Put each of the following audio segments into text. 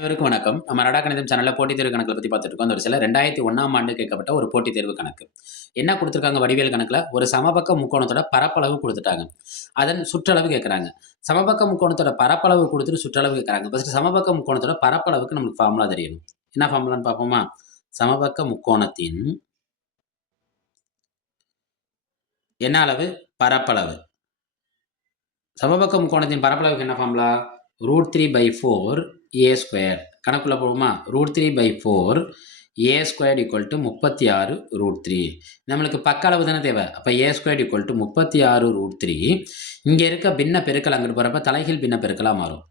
அனைவருக்கும் வணக்கம். நம்ம நடா கணிதம் சேனல்ல போட்டித் தேர்வு கணக்குல பத்தி பார்த்துட்டு இருக்கோம். அந்த வரிசையில 2001ஆம் ஆண்டு கேட்கப்பட்ட ஒரு போட்டித் தேர்வு கணக்கு. என்ன குடுத்திருக்காங்க வடிவியல் கணக்குல? ஒரு சமபக்க முக்கோணத்தோட பரப்பளவு குடுத்துட்டாங்க. அதன் சுற்றளவு கேட்கறாங்க. சமபக்க முக்கோணத்தோட பரப்பளவு குடுத்துட்டு சுற்றளவு கேட்கறாங்க. ஃபர்ஸ்ட் சமபக்க முக்கோணத்தோட பரப்பளவுக்கு நமக்கு ஃபார்முலா தெரியணும். என்ன ஃபார்முலான்னு பார்ப்போமா? சமபக்க முக்கோணத்தின் என்ன அளவு? பரப்பளவு. சமபக்க முக்கோணத்தின் பரப்பளவுக்கு என்ன ஃபார்முலா? √3/4 a square. கணக்குள்ள போடுவோமா? √3/4 a ஸ்கொயர்ட் ஈக்குவல் டு 36 √3. நம்மளுக்கு பக்க அளவு தானே தேவை. அப்போ a ஸ்கொயர்ட் ஈக்குவல் டு 36 √3. இங்கே இருக்க பின்ன பெருக்கல் அங்கிட்டு போகிறப்ப தலைகீழ் பின்ன பெருக்கலாக மாறும்.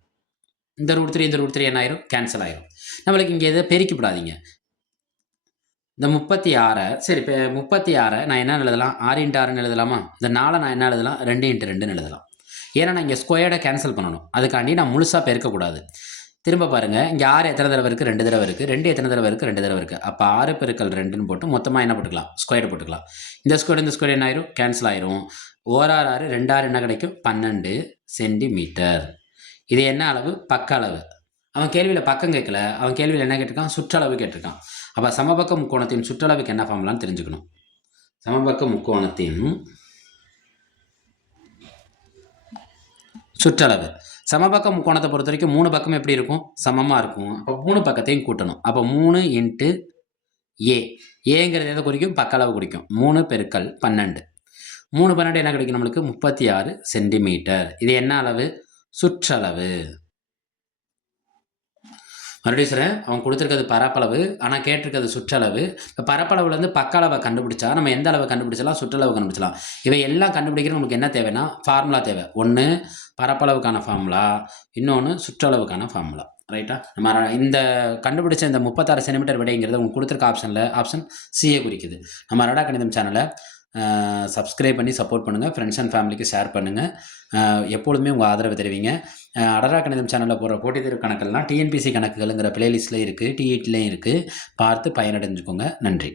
இந்த √3 இந்த √3 என்ன ஆயிரும்? கேன்சல் ஆயிரும். நம்மளுக்கு இங்கே எதை பெருக்கிவிடாதீங்க. இந்த 36 சரி இப்போ 36 நான் என்ன எழுதலாம்? 6 × 6ன்னு எழுதலாமா? இந்த 4 நான் என்ன எழுதலாம்? 2 × 2ன்னு எழுதலாம். ஏன்னா நான் இங்கே ஸ்கொயர்டை கேன்சல் பண்ணணும். அதுக்காண்டி நான் முழுசாக பெருக்கக்கூடாது. திரும்ப பாருங்கள், இங்கே 6 எத்தனை தடவை இருக்குது? 2 தடவை இருக்குது. 2 எத்தனை தடவை இருக்குது? 2 தடவை இருக்குது. அப்போ 6 பெருக்கல் 2ன்னு போட்டு மொத்தமாக என்ன போட்டுக்கலாம்? ஸ்கொயர் போட்டுக்கலாம். இந்த ஸ்கொயர் என்ன ஆயிரும்? கேன்சல் ஆயிரும். 1 6 6 2 6 என்ன கிடைக்கும்? 12 சென்டிமீட்டர். இது என்ன அளவு? பக்க அளவு. அவன் கேள்வியில் பக்கம் கேட்கல, அவன் கேள்வியில் என்ன கேட்டிருக்கான்? சுற்றளவு கேட்டிருக்கான். அப்போ சமபக்க முக்கோணத்தின் சுற்றளவுக்கு என்ன ஃபார்முலான்னு தெரிஞ்சுக்கணும். சமபக்க முக்கோணத்தின் சுற்றளவு. சமபக்க முக்கோணத்தை பொறுத்த வரைக்கும் 3 பக்கம் எப்படி இருக்கும்? சமமாக இருக்கும். அப்போ 3 பக்கத்தையும் கூட்டணும். அப்போ 3 × a. ஏங்கிறது எதை குறிக்கும்? பக்க அளவு குறிக்கும். 3 பெருக்கல் 12. 3 12 என்ன கிடைக்கும் நம்மளுக்கு? 36 சென்டிமீட்டர். இது என்ன அளவு? சுற்றளவு. மறுபடியும் சார், அவன் கொடுத்துருக்கிறது பரப்பளவு, ஆனால் கேட்டிருக்கிறது சுற்றளவு. இப்போ பரப்பளவுலேருந்து பக்க அளவை கண்டுபிடிச்சா நம்ம எந்த அளவை கண்டுபிடிச்சலாம்? சுற்றளவு கண்டுபிடிச்சலாம். இவை எல்லாம் கண்டுபிடிக்கிறது நமக்கு என்ன தேவைன்னா ஃபார்முலா தேவை. ஒன்று பரப்பளவுக்கான ஃபார்முலா, இன்னொன்று சுற்றளவுக்கான ஃபார்முலா. ரைட்டா? நம்ம இந்த கண்டுபிடிச்ச இந்த 36 சென்டிமீட்டர் விடைங்கிறது உங்களுக்கு கொடுத்துருக்க ஆப்ஷனில் ஆப்ஷன் சிஏ குறிக்குது. நம்ம நடா கணிதம் சேனலை சப்ஸ்கிரைப் பண்ணி சப்போர்ட் பண்ணுங்கள். ஃப்ரெண்ட்ஸ் அண்ட் ஃபேமிலிக்கு ஷேர் பண்ணுங்கள். எப்பொழுதுமே உங்கள் ஆதரவு தெரிவிங்க. அடரா கணிதம் சேனலில் போகிற போட்டித் தேர்வு கணக்கெல்லாம் டிஎன்பிசி கணக்குகளுங்கிற பிளேலிஸ்ட்டில் இருக்குது, டிஇடிலையும் இருக்குது. பார்த்து பயனடைஞ்சுக்கோங்க. நன்றி.